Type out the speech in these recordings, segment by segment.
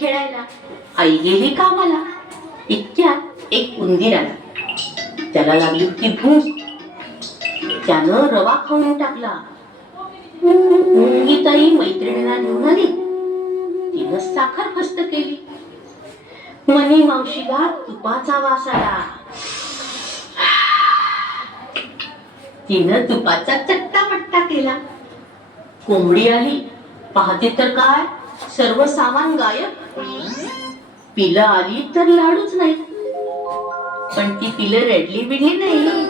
खेळायला. आई गेली कामाला. इतक्यात एक उंदीर आला. त्याला लागली होती भूक. त्यानं रवा खाऊन टाकला. मुंगीताई मैत्रिणीला घेऊन आली. तिनं साखर फस्त केली. मनी मावशीला तुपाचा वास आला. तिनं तुपाचा चट्टापट्टा केला. कोंबडी आली. पाहते तर काय, सर्व सामान गायब. पिलं आली तर लाडूच नाही. पण ती पिलं रडली बिडली नाही.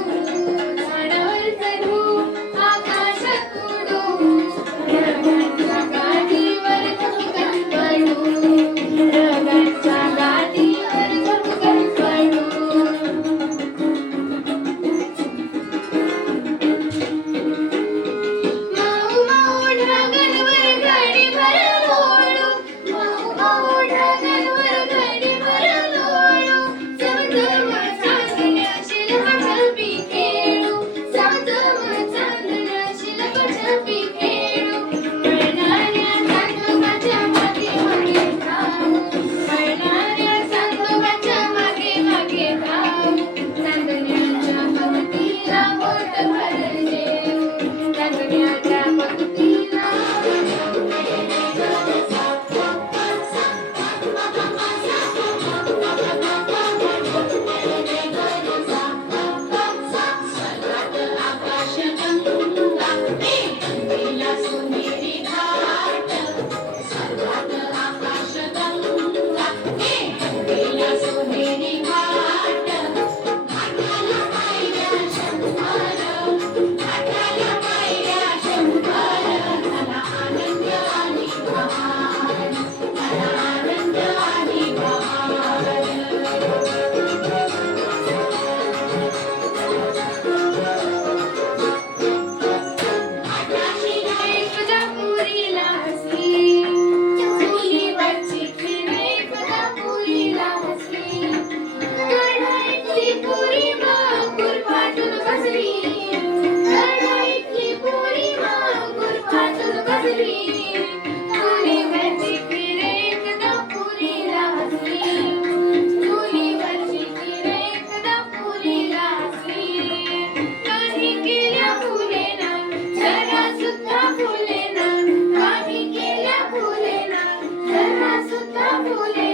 फुले